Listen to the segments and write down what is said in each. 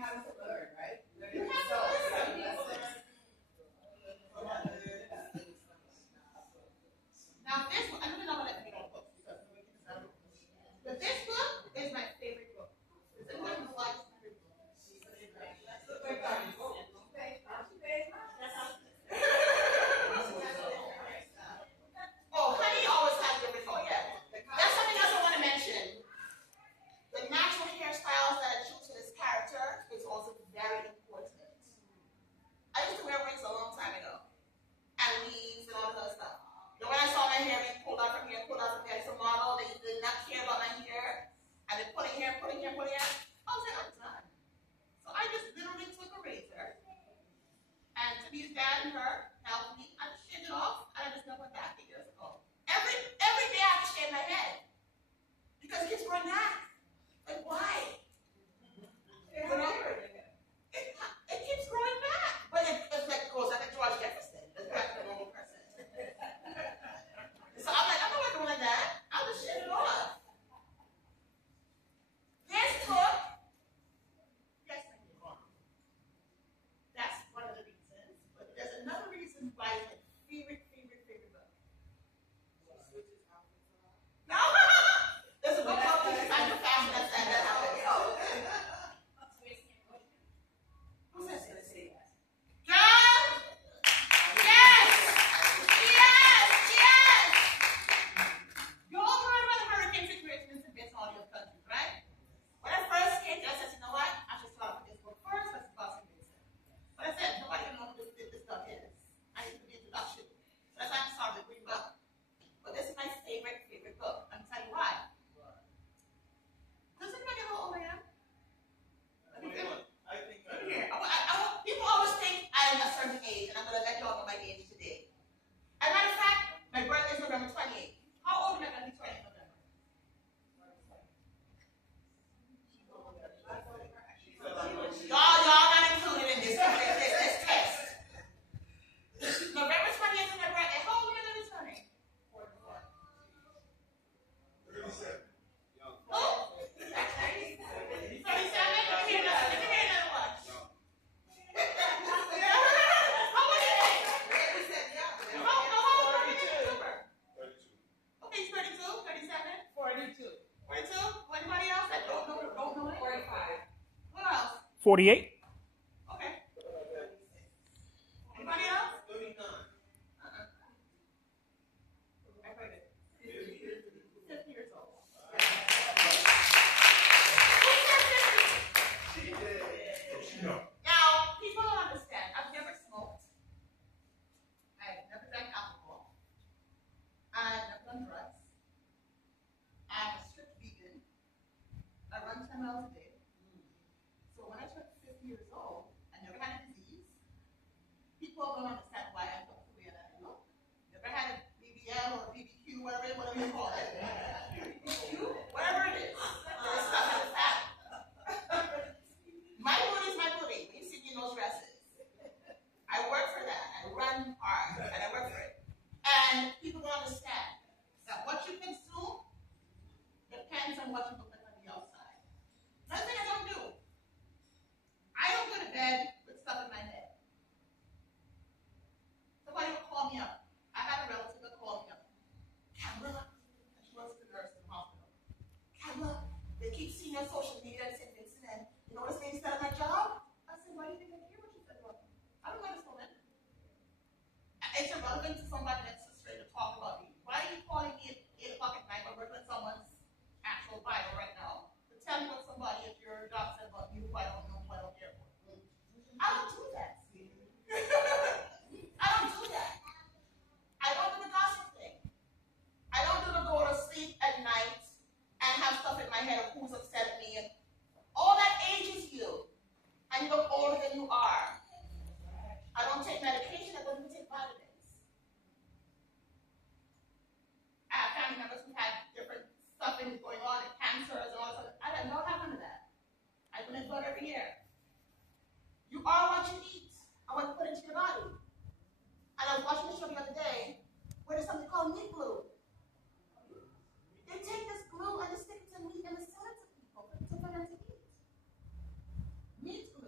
have to learn, right? You have to learn. Now this one, I'm not gonna let you know books because but this book is my favorite book. It's a book of life. Oh, honey always has different color. Yeah. That's something else I want to mention. The natural hairstyles that I choose for this character is also very important. I used to wear wigs a long time ago. And weaves and all this other stuff. You know, when I saw my hair being pulled out from here, pulled out from there, it's a model, they did not care about my hair. And they're pulling here, pulling here, pulling here. I was like, I'm done. So I just literally took a razor. And Timmy's dad and her helped me. I just shaved it off, and I just never went back 8 years ago. Every day I have to shave my head. Because it keeps growing back. Like, why? You know? It keeps growing back. But it's like it goes like a George Jefferson. It's back to a normal person. So I'm like, I'm not doing like that. I'll just shave it off. This book, yes, I did wrong. That's one of the reasons. But there's another reason why it's my favorite book. No! There's a book called The Design of Fashion that's that happened. Who's that going to say that? Girl! Yes! Yes! You all heard about the hurricane situation in all your countries, right? When I first came there, I said, you know what? I should start with this book first. Let's start with this. But I said, nobody knows what this stuff is. I need to do the introduction. So that's why I started with the book. But this is my favorite book. I'm telling you why. Does anybody know how old I am? Let me feel it. People always think I am a certain age, and I'm going to let you all know my age today. As a matter of fact, my birthday is November 28th. How old am I going to be 20 in November? Y'all not included in this test. November 28th is my birthday. How old am I going to be 20? 37. Oh? 37? Let me hear another one. How old is it? How old are you in October? 32. Okay, 32, 37, 42. 42. Anybody else that don't know it? 45. What else? 48. Okay. Anybody else? 39. I heard it. 50 years old. Now, people don't understand. I've never smoked. I've never drank alcohol. I've never done drugs. I'm a strict vegan. I run 10 miles a day. So when I turned 50 years old, I never had a disease. People don't understand why I look the way that I look. Never had a BBL or BBQ, whatever you call it. BBQ, whatever it is. It's stuff in the fat. My booty is my booty. When you see me in those dresses. I work for that. I run hard, and I work for it. And people don't understand that what you consume depends on what you look like on the outside. Another thing I don't do. I don't go to bed with stuff in my head. Somebody will call me up. I had a relative that called me up. Kamla, and she works as a nurse in the hospital. Kamla, they keep seeing you on social media and saying, Vincent, and you know this lady said at my job? I said, why do you think I hear what you said about me? I don't know this woman. It's irrelevant to somebody that's just straight to talk about me. Why are you calling me at 8 o'clock at night or working with someone's actual Bible right now to tell me what somebody at your job said about you who I don't know, who I don't care for? I don't do that. I don't do that. I don't do the gossip thing. I don't do the go to sleep at night and have stuff in my head of who's upset at me. And all that ages you. And you look older than you are. I don't take medication. I don't even take vitamins. I have family members who had different stuff going on and cancers and all that. I don't know what happened to that. I do blood every year. You are what you eat and what you put into your body. And I was watching the show the other day where there's something called meat glue. They take this glue and they stick it to meat and they sell it to people for them to eat. Meat glue.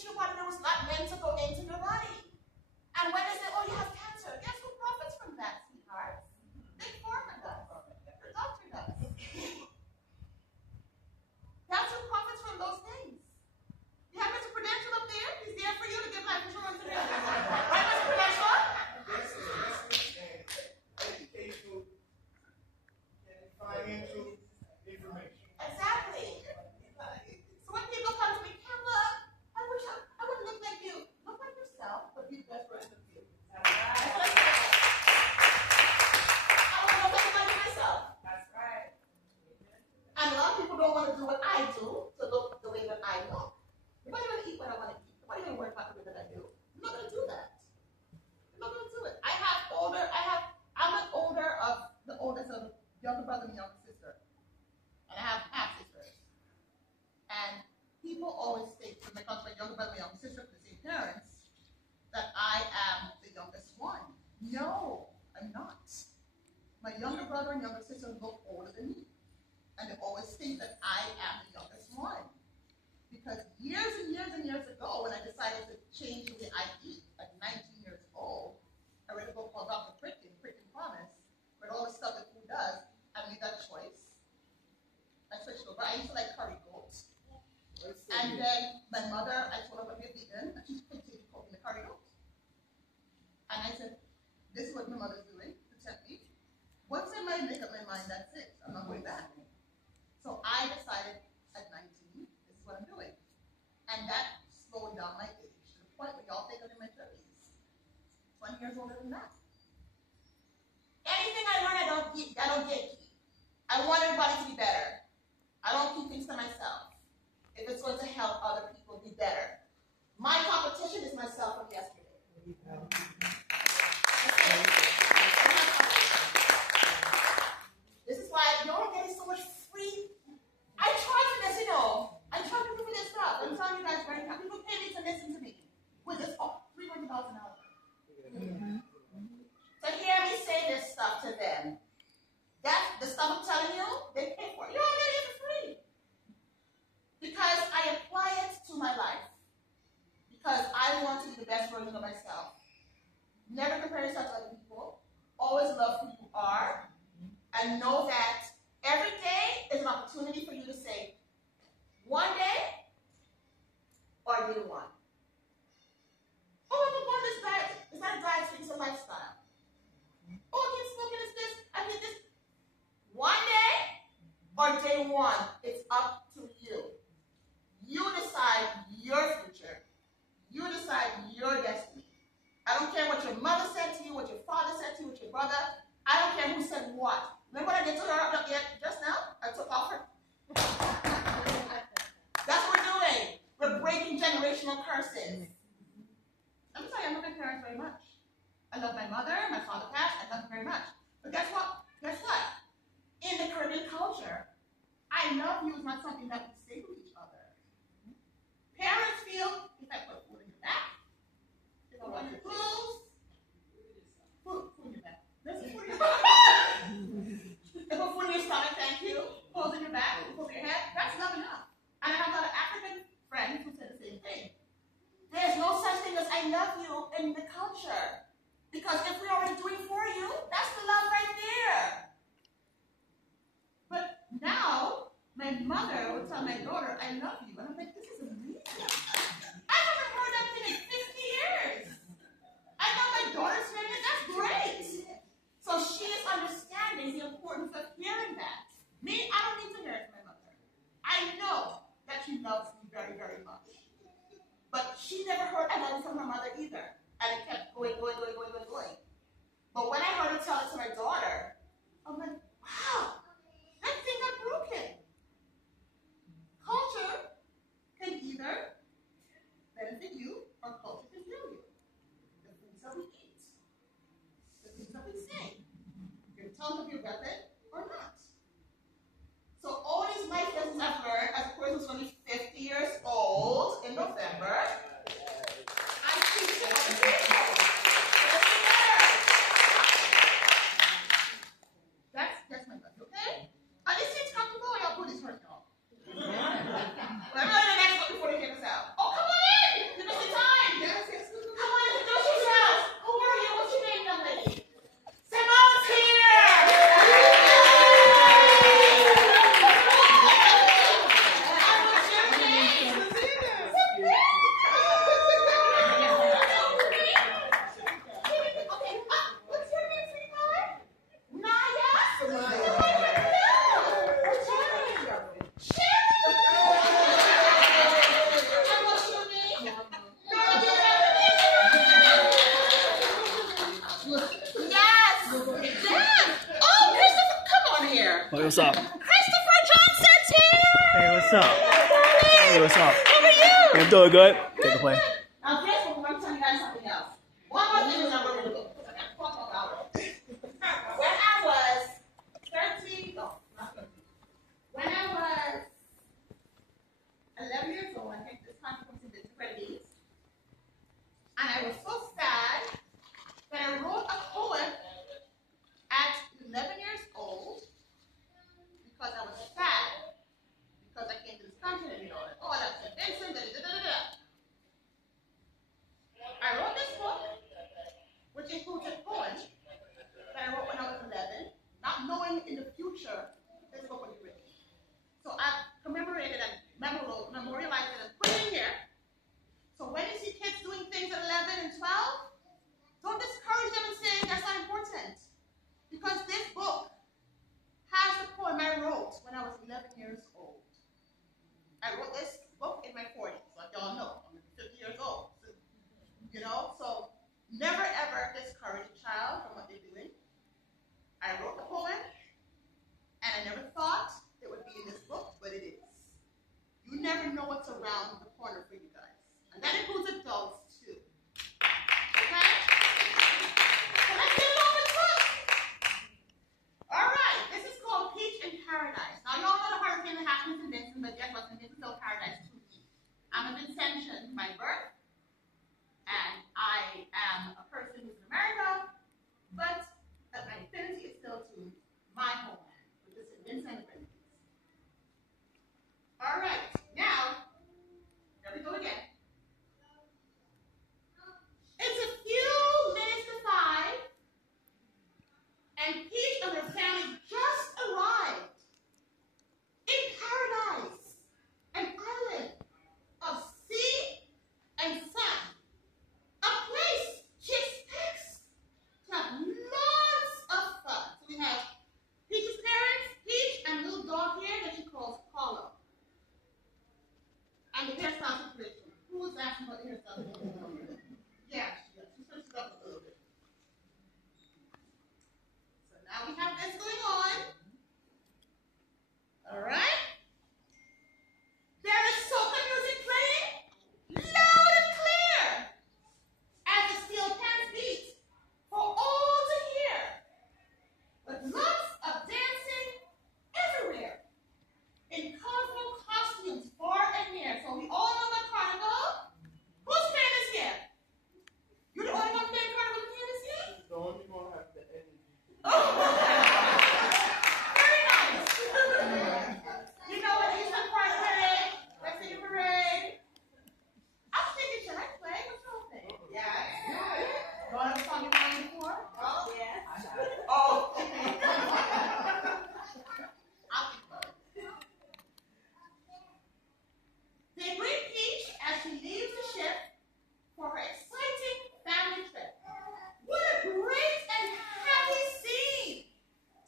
into your body that was not meant to go into your body. And when they say, oh, you have cancer, guess who profits from that, sweetheart? Big Pharma does. The doctor does. That's who profits from those things. You have Mr. Prudential up there. He's there for you to give life insurance to them. Right, Mr. Prudential? Yes, and educational and financial information. Exactly. So when people come to me, Kamla, I wish I wouldn't look like you. Look like yourself, but be the best version of you. That's what I say. I want to look like myself. That's right. And a lot of people don't want to do what I do to look the way that I look. If I want to eat what I want to eat, if I want to work out the way that I do, I'm not going to do that. I'm not going to do it. I'm an older of the oldest of younger brother and younger sister. And I have half sisters. And people always think, because my younger brother and younger sister are the same parents, that I am the youngest one. No, I'm not. My younger brother and younger sister look older than me. And they always think that I am the youngest one. Because years and years and years ago, when I decided to change the way I eat at 19 years old, I read a book called Dr. Pricken Promise, where all the stuff that food does, I made that choice. I switched over. I used to like curry goat. And then my mother, I told her what we're vegan, and she continued cooking the curry goat. And I said, this is what my mother's doing to tempt me. Once I make up my mind, that's it. I'm not going back. So I decided at 19, this is what I'm doing. And that slowed down my age to the point where y'all think I'm in my 30s. 20 years older than that. Anything I learn, I don't gatekeep. I want everybody to be better. I don't keep things to myself. If it's going to help other people be better. My competition is myself from yesterday. This is why you're getting so much free. I charge for this, you know. I charge people for this stuff. I'm telling you guys right now. People pay me to listen to me. With this $300 an hour. So hear me say this stuff to them. That's the stuff I'm telling you, they pay for it. You don't get it for free. Because I apply it to my life. Because I want to be the best version of myself. Never compare yourself to other people. Always love who you are. And know that every day is an opportunity for you to say, one day, or I didn't want. Oh, I'm on this diet. It's not a diet, it's a lifestyle. Oh, I keep smoking, it's this, I did this. One day, or day one, it's up to you. You decide your future. You decide your destiny. I don't care what your mother said to you, what your father said to you, what your brother. I don't care who said what. Remember what I did to her just now? I took off her. That's what we're doing. We're breaking generational curses. I'm sorry, I love my parents very much. I love my mother, my father passed, I love them very much. But guess what? Guess what? In the Caribbean culture, I love you is not something that we say to each other. Parents feel if I put food in your back, if I want your clothes, food in your back. There's food in your back. If I put food in your stomach, thank you. Clothes in your back, clothes in your head, that's love enough. And I have a lot of African friends who say the same thing. There's no such thing as I love you in the culture. Because if we're already doing for you, that's the love right there. But now, my mother would tell my daughter, I love you. And I'm like, this is amazing. I haven't heard that thing in 50 years. I know my daughter's hearing it. That's great. So she is understanding the importance of hearing that. Me, I don't need to hear it from my mother. I know that she loves me very, very much. But she never heard I love you from her mother either. And it kept going. But when I heard her tell it to my daughter, I'm like, wow, that thing got broken. Culture can either benefit you or culture can kill you. The things that we eat, the things that we say. Your tongue can be a weapon or not. So all these life lessons I've learned as a person who's going to be 50 years old in November, I teach it on the table. That's my best, okay? Are these seats comfortable or y'all put this first, y'all? Well, I'm going to the next one before they get us out. Oh, come on in! what's up? Christopher Johnson's here! Hey, what's up? Hey, what's up? How are you? I'm doing good. Can't complain. Now, guess what? I'm telling you guys something else. One more thing is I'm going to go. When I was 13, no, not 13. When I was 11 years old, I think this country was in the 20s, and I was so sad that I wrote a poem at 11 years old because I was sad because I came to this country and oh, I love St. Vincent, da da da da da. I wrote this book, which includes a poem that I wrote when I was 11, not knowing in the future this book would be written. So I've commemorated and memorialized it and put it in here. So when you see kids doing things at 11 and 12, don't discourage them and say that's not important. Because this book has the poem I wrote when I was 11 years old. I wrote this book in my 40s, like y'all know. I'm 50 years old. So never ever discourage a child from what they're doing. I wrote the poem, and I never thought it would be in this book, but it is. You never know what's around the corner for you guys. And that includes adults, too. Okay? So let's get along with the book. All right. This is called Peach in Paradise. Now, y'all know the hurricane that happened in Vincent, but guess what? Vincent is still paradise to me. I'm a Vincentian by birth, and I am a person who's in America, but my affinity is still to my homeland, which is in Vincent. All right, now, here we go again. It's a few minutes to 5, and Peach and her family just arrived in paradise, an island of sea and sun, a place she expects to have lots of fun. So we have Peach's parents, Peach, and a little dog here that she calls Kamla. And the hairstyle situation. Who was asking about the hairstyle situation? Yeah, she switched it up a little bit. So now we have this going on. All right. There is soca music playing loud and clear as the steel pans beat for all to hear. With lots of dancing everywhere in colorful costumes far and near. So we all know the carnival. Whose fan is here? You're the only one playing carnival fan is here? The only one has the energy. Oh. Very nice. You know what? He's the parade. Let's see the parade. I was thinking, should I play? What's wrong with it? Yes. You want to song you playing before? Oh, yes. Oh. I'll keep going. They greet Peach as she leaves the ship for her exciting family trip. What a great and happy scene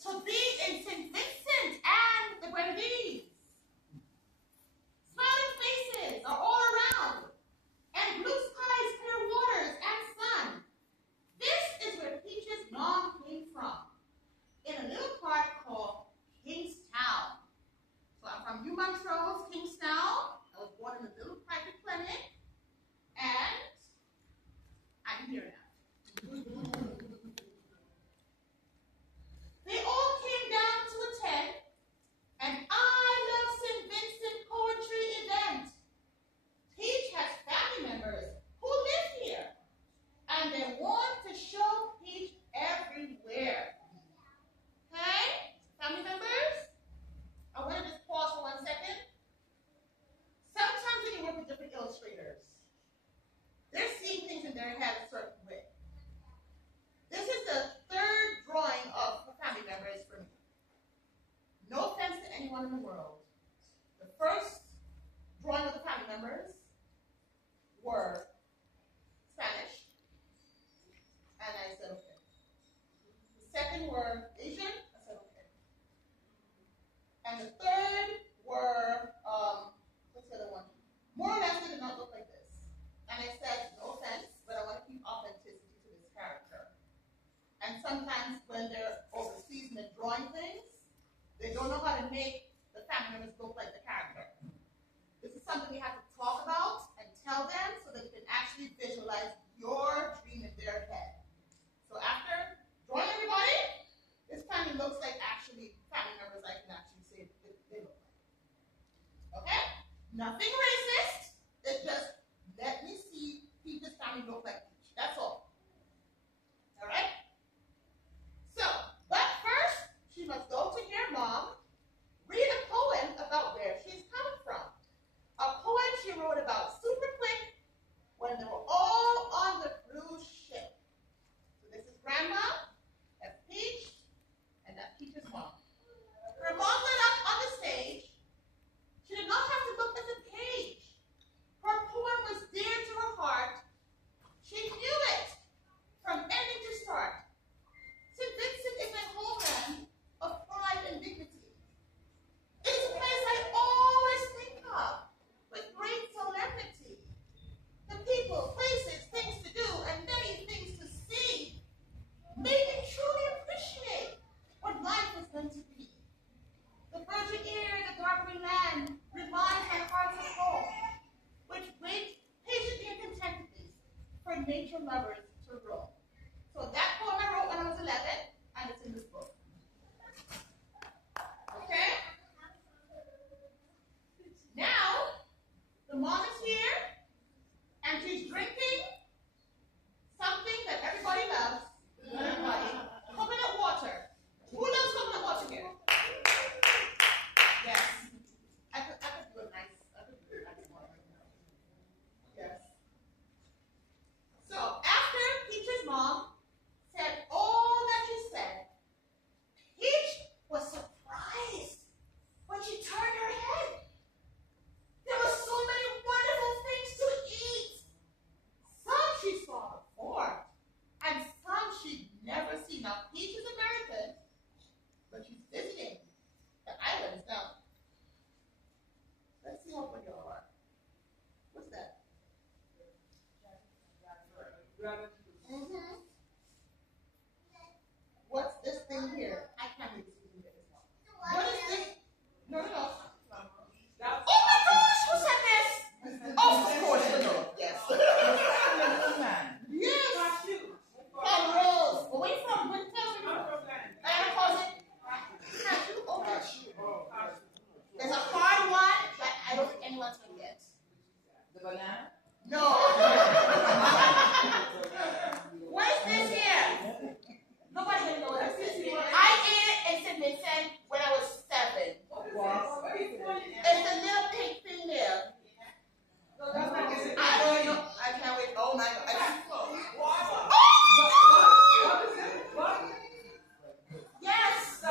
to be in St. Vincent and the Grenadines. Smiling faces are all around, and blue skies, clear waters, and sun. This is where Peach's mom came from, in a little part called Kingstown. So I'm from New Montrose, Kingstown. I was born in a little private clinic, and I'm here now. They all came down to attend an I Love St. Vincent poetry event. Peach has family members who live here, and they want to show Peach everywhere. Okay? Family members? I want to just pause for 1 second. Sometimes when you work with different illustrators, they're seeing things in their head a certain way. This is the third drawing of the family members for me. No offense to anyone in the world. The first drawing of the family members were Spanish, and I said okay. The second were Asian, I said okay. And the third were, what's the other one? More or less, they did not look like this. And I said, no offense, but I want to keep authenticity to this character. And sometimes when they're overseas and they're drawing things, they don't know nature lovers to roam. So that poem I wrote when I was 11, and it's in this book. Okay? Now, the mom is here, and she's drinking something that everybody loves. Everybody. Coconut water. Who loves coconut water here? Yes. I could do a nice one. Yes. So after Peach's mom said all that she said, Peach was surprised when she turned her head. There were so many wonderful things to eat. Some she saw before, and some she'd never seen. Now, Peach is American, but she's visiting the islands now. Let's see how good y'all are. What's that? Mm-hmm. What's this thing here? I can't read this. What is this? No. Oh my gosh, who said this? Oh, of course you know. Yes. Yes. From Rose. Where you from? Where tell me? I call it cashew. Oh, cashew. There's a hard one that I don't think anyone's gonna get. The banana? No. What is this here? Nobody gonna know what this is. I ate it in St. Vincent when I was 7. It's a little pink thing there. I don't know. I can't wait. Oh my God. Yes.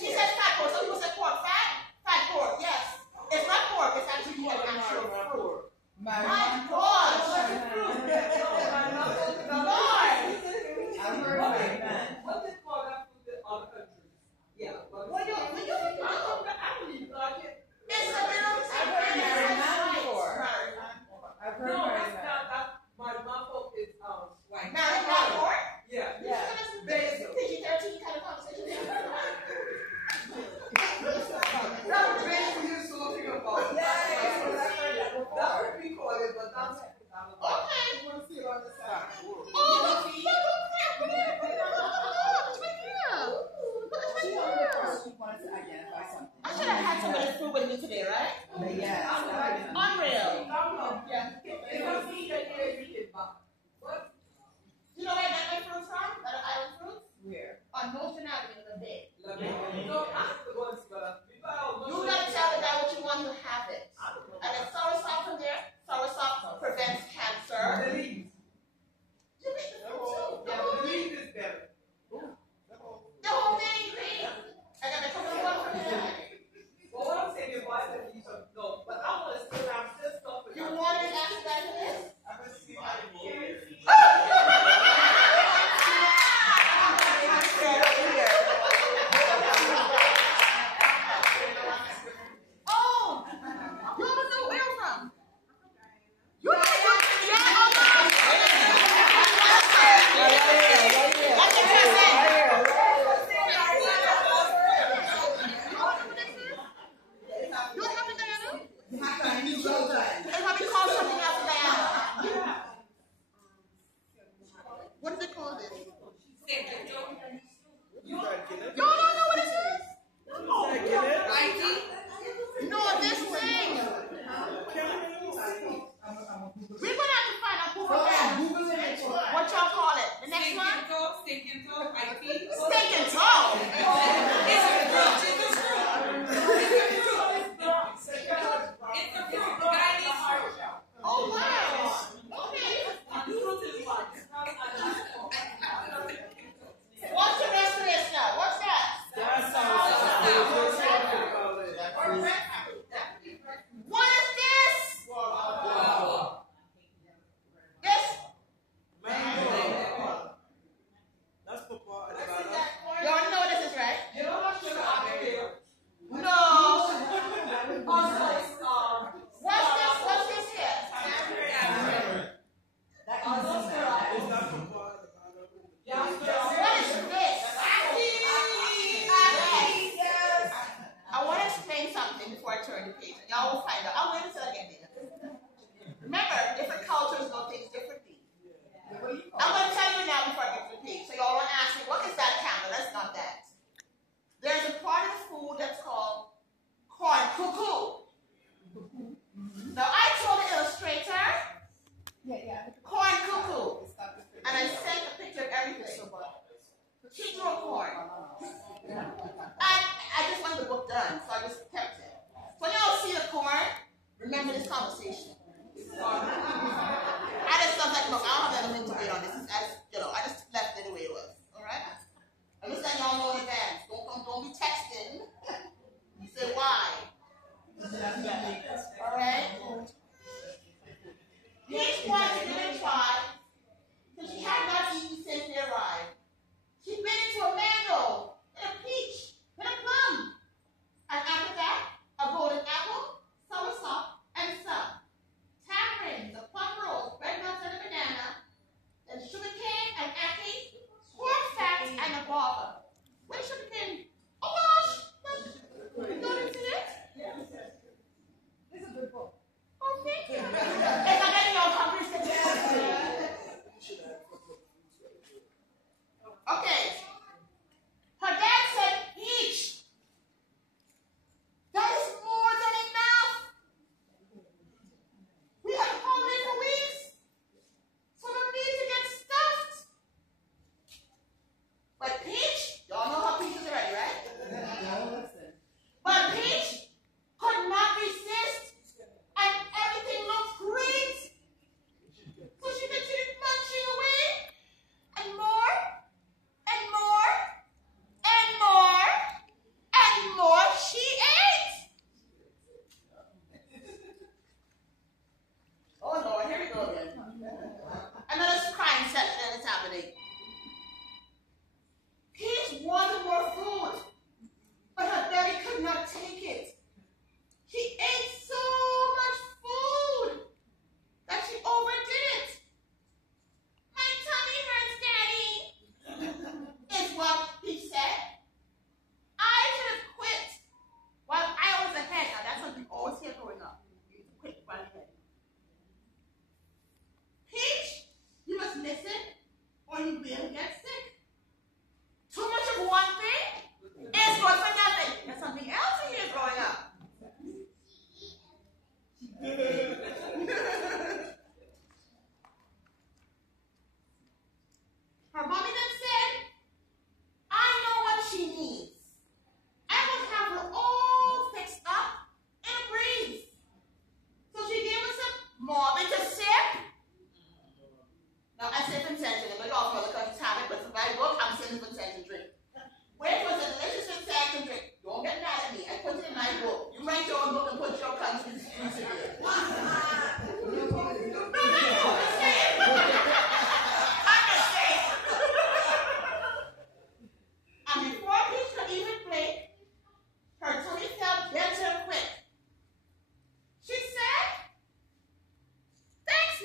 She says fat pork. Some people say pork. Fat pork. Yes. It's not pork. It's actually an actual fruit. My gosh. Lord. I've heard of it, man. What's it called up to the other countries? Yeah. What do you It's a little I've heard marijuana before. I've heard No, marijuana. that's not. My mouth is white. Marijuana pork? Yeah. Basil. PG-13 kind of conversation. That's what you're talking about. Yeah, that's what we call it, but that's Okay. you want to see it on the side. Oh, look at She wanted to identify something. I should have had some of this food with me today, right? But yeah, Unreal. Yeah. If I see that you're reading, what? You know where I got my fruits from? That island fruits? where? On Moulton Avenue in the Bay. No, ask the ones, but You gotta tell the guy what you want to have it. And then soursop from there. Soursop prevents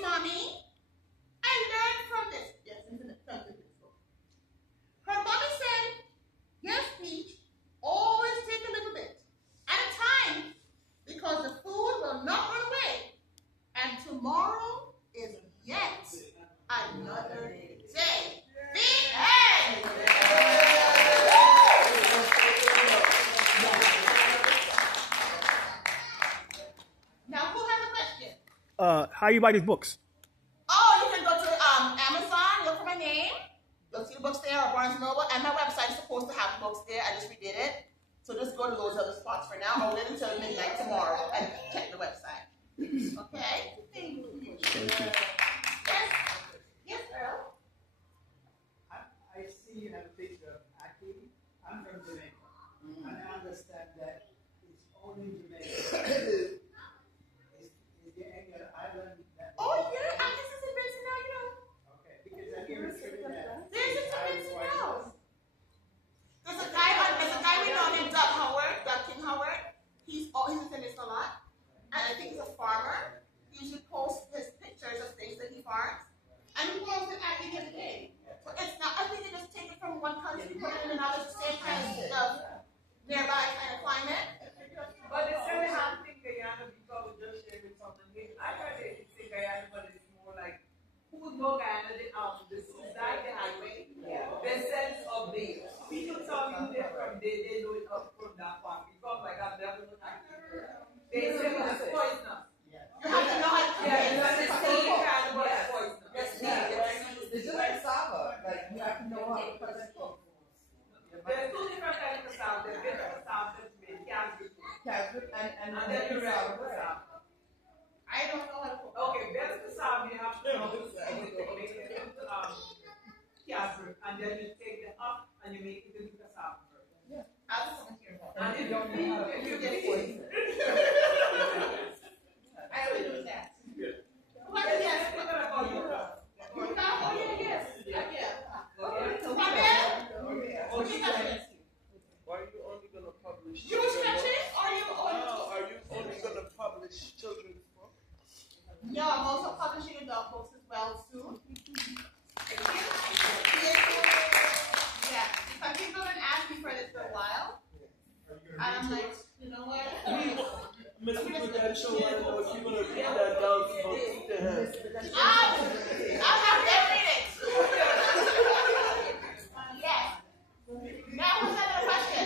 mommy, I learned from this. Yes, from this book. Her mommy said, yes, Peach, always take a little bit at a time because the food will not run away. And tomorrow is yet another day. The end. Now, who has a question? How you buy these books? Oh, you can go to Amazon, look for my name. You'll see the books there, or Barnes & Noble, and my website is supposed to have books there. I just redid it. So just go to those other spots for now. Hold it until midnight tomorrow and check the website. Okay? Thank you. Thank you. Yes? Yes, Earl? I see you have a picture of Aki. I'm from Jamaica. And I understand that it's only Jamaica. Is there any other island that... Oh, yeah. I guess it's in Vincent, Okay, because I hear it's Trinidad. There's a Vincent now. There's a guy we know named Doug King Howard. He's in this a lot. And I think he's a farmer. He usually posts his pictures of things that he farms. And he posts it at the end of the day. So it's not, I think they just take it from one country, put it in another, it's the same kind of nearby kind of climate. But they say they have to think Guyana because we just shared with someone here. I heard they say Guyana, but it's more like who know Guyana, the seaside, the highway. Yeah. The sense of the people tell you they're from there, they know it up from that farm. Because like I've never known that. They say it's poisonous. You have to know how to cook it. Yeah, it's the same kind of what's poisonous. It's just like cassava. Like, you have to know how to cut it. There's two different kinds of cassava. There's bitter cassava that's made Cabbage and then the regular cassava. I don't know how to cook it. Okay, bitter cassava you have to know make it into cassava, and then you take the up and you make it into cassava. I'll just come here. And if you get poison. I always do that. What is that? Oh, yes. So what Are you only going to publish you stretching or you are you only going to publish children's books? No, I'm also publishing adult books as well soon. Thank you. Yeah, some people have been asking for this for a while. And I'm like, you know what? Miss Prudential, I don't know if you're going to read that down for them. I'll have them read it. Yes. Now, what's another question?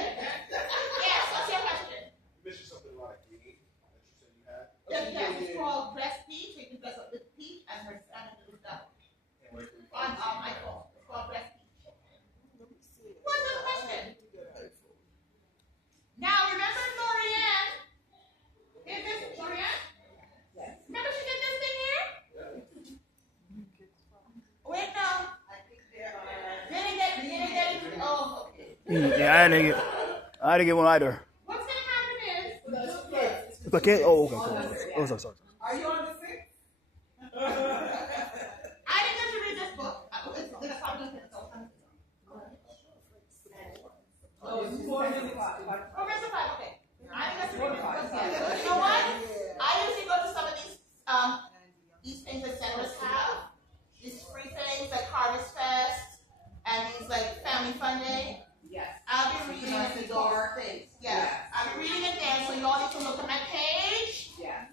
Yes, what's your question? You mentioned something like unique that you said you had. Yes, it's called Breast Peach. You can dress up with Peach and her son and little dog. On iPhone. It's called Breast Peach. What's the question? Now, remember Lorianne? Did this, Lorianne? Yes. Remember she did this thing here? Wait, no. Didn't get it. Oh, okay. Yeah, I didn't get one either. What's going to happen is... It's okay. Oh, okay, cool. Oh, sorry. Are you on the sixth? I didn't get to read this book. It's probably going to Oh, it's 4 minutes. Oh, rest of 5, okay. I didn't get to read this book yet. You know what? I usually go to some of these things that centers have. These free things like Harvest Fest and these like Family Fun Day. Yes. I'll be reading these things. Yeah. I'll be reading it there, so you all need to look at my page. Yes.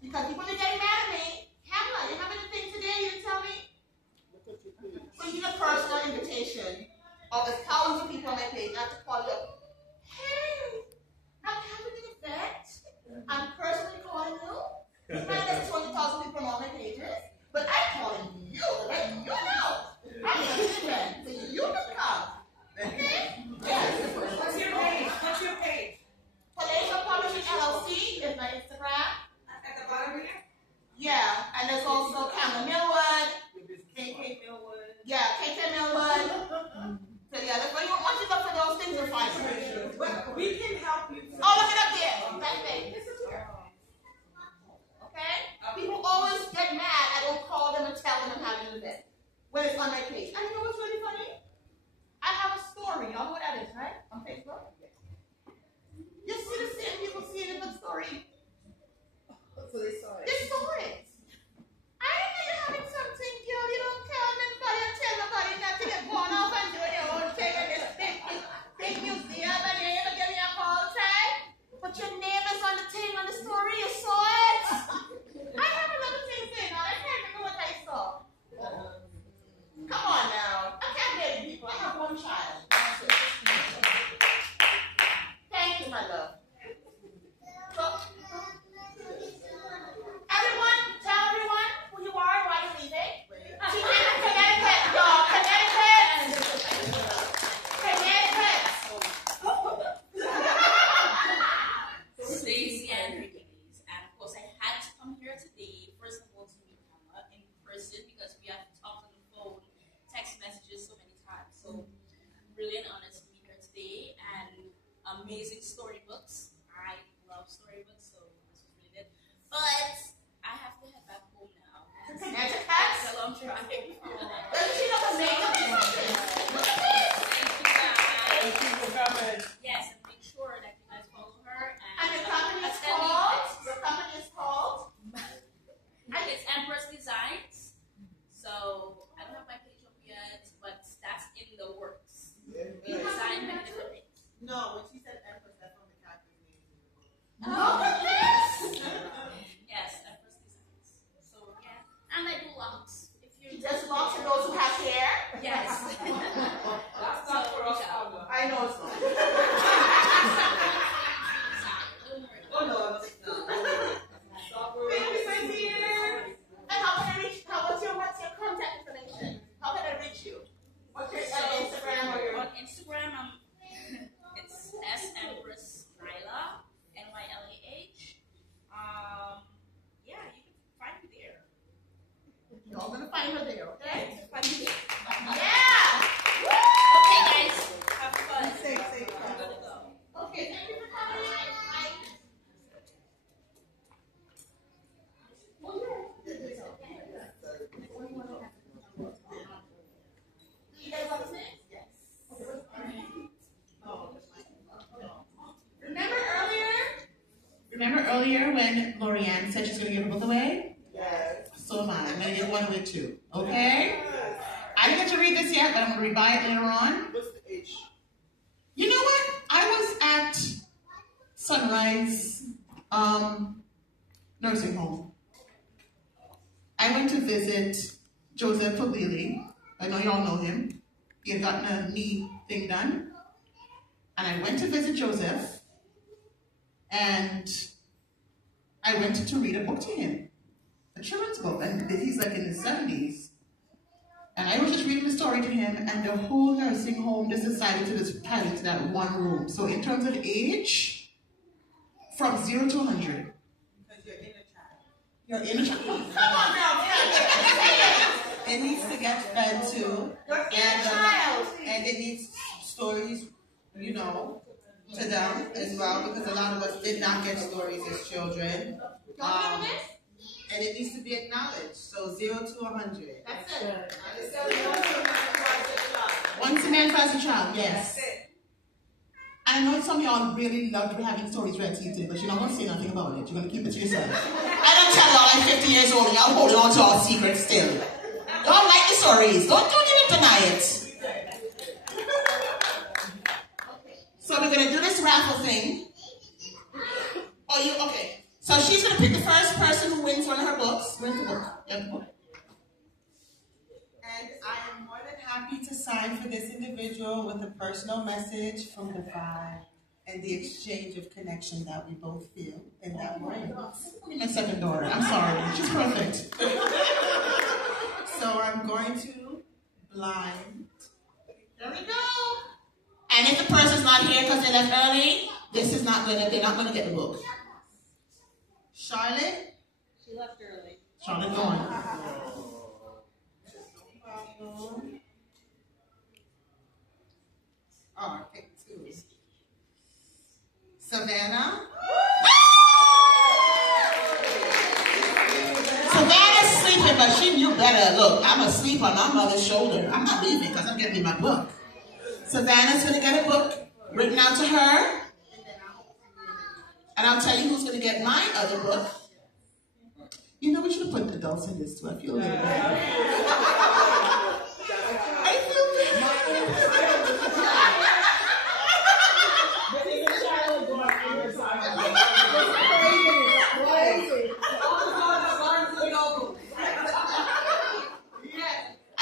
Because people are getting mad at me. Kamla, you have anything today you didn't tell me? So you get a personal invitation of the thousands of people on my page. I have to call you up. Hey, I'm having an event. I'm personally calling you. It's not that 20,000 people on all my pages, but I'm calling you to let you know. I'm having an event, so you can come. Okay? Yes. What's your page? What's your page? Palatial Publishing LLC is my Instagram. At the bottom here? Yeah, and there's also Kamla Millwood. KK Millwood. Yeah, KK Millwood. So yeah, that's why you once you look for those things, you'll find it. But we can help you. Oh, look it up there. That thing. Okay? People always get mad. I don't call them and tell them I'm having an event when it's on my page. And you know what's really funny? I have a story. Y'all know what that is, right? On Facebook. You see the same people seeing a good story. So they saw it. They saw it. I amazing storybooks. I love storybooks, so this was really good. But I have to head back home now. It's a long drive. Doesn't she know the makeup? Thank you for coming. Yes, and make sure that you guys follow her. And your company is called? Your company is called? It's Empress Designs. So I don't have my page up yet, but that's in the works. We design many different things. No, when she said Empress, that's from the Catholic name. Look at this! Yes, Empress Designs. So yeah, and I do locks. If you Just locks for those who have hair? yes. That's not for us, Kamla. I know it's not. Oh no, stop worrying. Thank you, my dear. And how can I reach? What's your contact information? How can I reach you? What's your Instagram or your? On Instagram, it's S Empress Nylah, NYLAH. Yeah, you can find me there. You're all gonna find her there, okay? Find me there. Yeah. Okay, guys, have fun. Safe. I'm gonna go. Okay, thank you for coming. You guys want to say? Yes. Remember earlier when Lorianne said she's going to give a book away? Yes. So am I. I'm going to give one away too. Okay? I didn't get to read this yet, but I'm going to read by it later on. What's the H? You know what? I was at Sunrise Nursing Home. I went to visit Joseph Puglili. I know y'all know him. He had gotten a knee thing done. And I went to visit Joseph. And I went to read a book to him. A children's book. And he's like in his 70s. And I was just reading the story to him, and the whole nursing home just decided to just pile into that one room. So in terms of age, from 0 to 100. Because you're in a child. You're in a child. Come on now, It needs to get fed too. you're in a child. And it needs stories, you know, to them as well, because a lot of us did not get stories as children. And it needs to be acknowledged. So 0 to 100. That's it. Once a man has a child, yes. I know some of y'all really loved having stories read to you today, but you're not going to say nothing about it. You're going to keep it to yourself. I don't tell y'all I'm 50 years old and y'all holding on to our secrets still. Y'all like the stories. Don't even deny it. So we're going to do this raffle thing. Oh, you, okay. So she's going to pick the first person who wins one of her books. Where's the book? You have the book. And I am more than happy to sign for this individual with a personal message from the vibe and the exchange of connection that we both feel in that moment. My second daughter, I'm sorry, she's perfect. So I'm going to blind. There we go. And if the person's not here because they left early, they're not gonna get the book. Charlotte? She left early. Charlotte going. Oh, I picked two. Savannah? Savannah's sleeping, but she knew better. Look, I'm asleep on my mother's shoulder. I'm not leaving because I'm getting me my book. Savannah's going to get a book written out to her. And I'll tell you who's going to get my other book. You know, we should have put adults in this too. I feel a little bad. I feel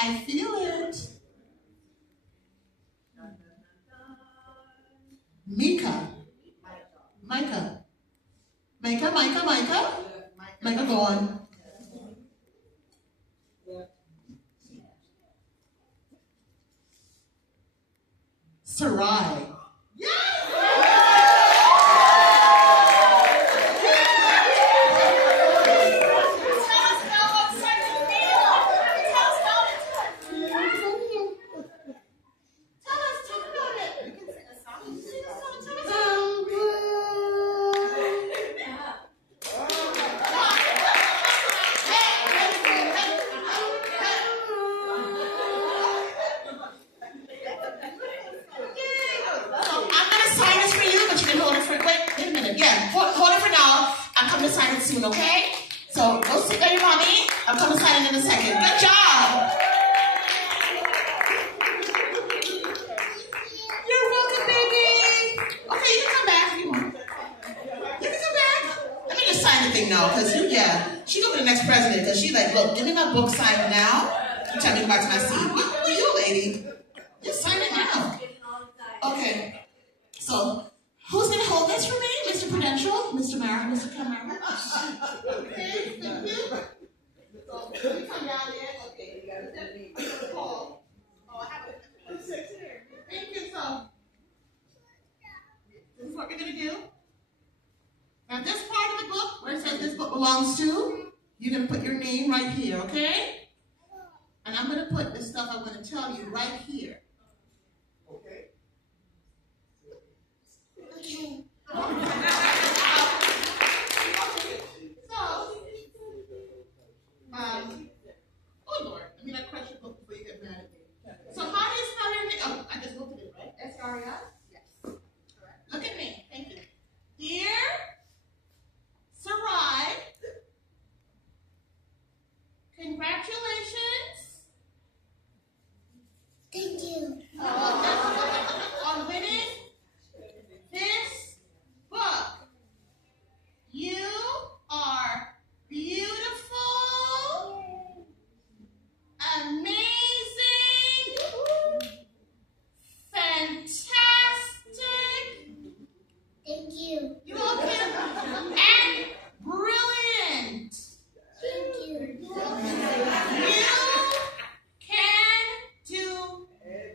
I feel it. Micah, go on. Sarai. signing in a second. Good job. You're welcome, baby. Okay, you can come back if you want. You can come back. Let me just sign the thing now, because she go with the next president, because she's like, look, give me my book signed now. You tell me to go back to my seat. Who are you, lady? Just sign it now. Okay. So, who's going to hold this for me? Mr. Prudential? Mr. Mara? Mr. Kamara? Okay, thank you. So, let me come down here. Okay, you got to call. Oh, I have it. Thank you, so. This is what we're going to do. Now, this part of the book, where it says this book belongs to, you're going to put your name right here, okay? And I'm going to put the stuff I'm going to tell you right here. Okay. Okay. Oh Lord, let me not crush your book before you get mad at me. So how do you spell your name? Oh, I just looked at it, right? S-R-E-S? Yes. Correct. Look at me. Thank you. Dear Sarai, congratulations. Thank you. On winning this book. You are beautiful, amazing, fantastic. Thank you. You're welcome. And brilliant. Thank you. You can do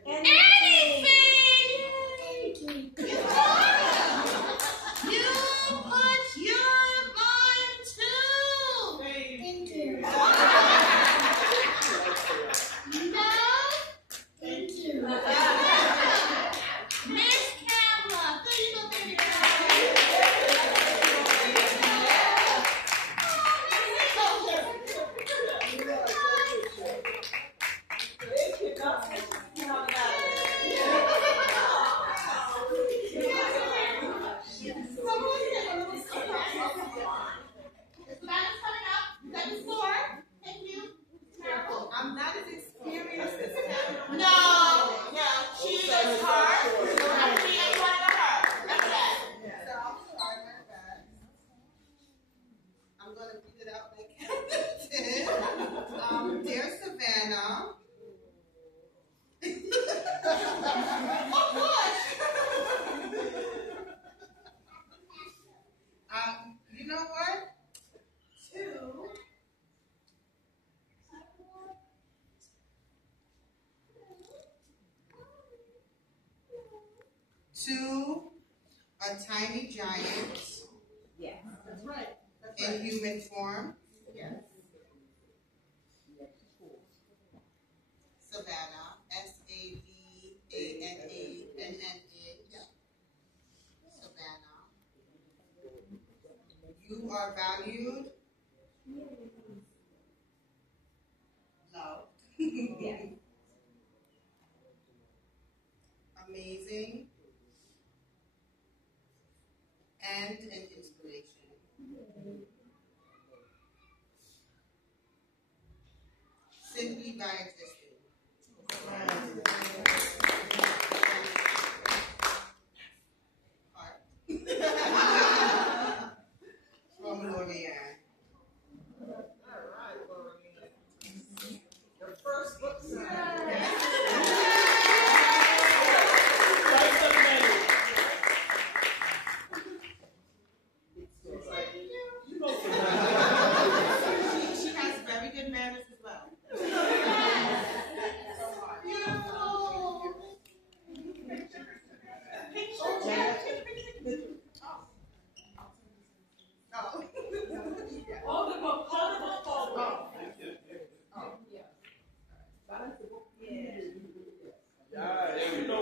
anything. Thank you. You put your mind to. Thank you. No. Thank you. Miss Kamla. There you go, baby. I'm not as experienced as Kamla. No, she is her. I'm being one of her. Remember that. So I'll try my best. I'm going to beat it out like Kamla did. Dear Savannah. Oh, gosh. You know what? To a tiny giant. Yes. That's right. In human form. Yes. Savannah. S-A-V-A-N-A-N-N-A. Savannah. You are valued. Loved. Amazing. And an inspiration. Simply by existing. Heart. From L'Oreal. Your first book, sir. She has very good manners as well. Hold the book, hold the book, hold the book. Yeah,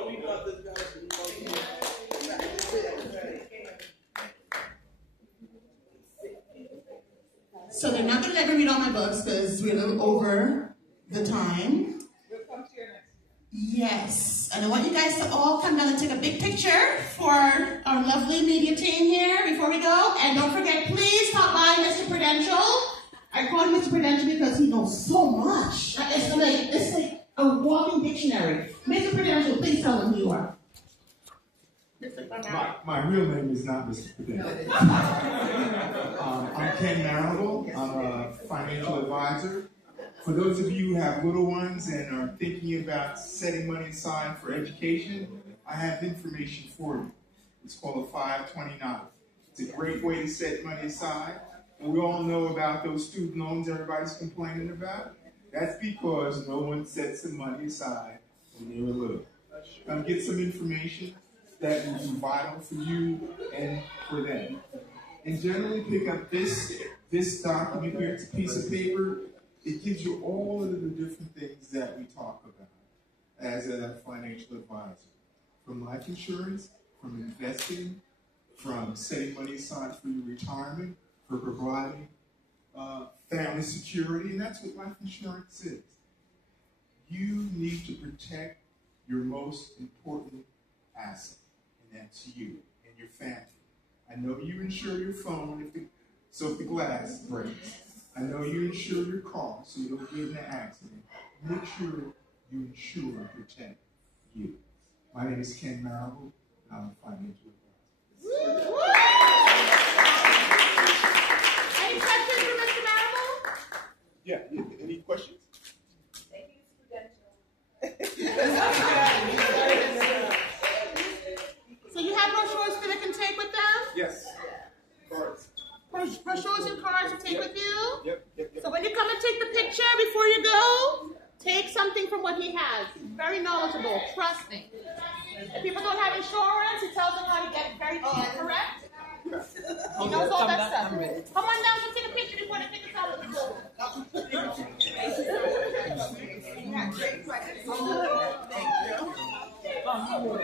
we got this guy. So they're not going to let me read all my books because we're a little over the time. We'll come to your next. Yes. And I want you guys to all come down and take a big picture for our lovely media team here before we go. And don't forget, please stop by Mr. Prudential I call him Mr. Prudential because he knows so much. It's like a walking dictionary. Mr. Prudential, please tell him who you are. My real name is not Mr. Prudential. I'm Ken Marable. I'm a financial advisor. For those of you who have little ones and are thinking about setting money aside for education, I have information for you. It's called a 529. It's a great way to set money aside. And we all know about those student loans everybody's complaining about. That's because no one sets some money aside when they were little. Come get some information that will be vital for you and for them. And generally pick up this document here. It's a piece of paper. It gives you all of the different things that we talk about as a financial advisor. From life insurance, from investing, from setting money aside for your retirement, for providing family security, and that's what life insurance is. You need to protect your most important asset, and that's you and your family. I know you insure your phone if the glass breaks. I know you insure your car so you don't get in an accident. Make sure you insure and protect you. My name is Ken Marable, and I'm a financial advisor. Any questions for Mr. Marable? Yeah, any questions? Thank you, Prudential. So you have brochures that I can take with them? Yes. Cards. Brochures and cards to take with you? Yep. So when you come and take the picture before you go, take something from what he has. He's very knowledgeable, trust me. If people don't have insurance, he tells them how to get it very correct. He knows all that stuff. Come on down and take a picture before they take us out of the building. Thank you.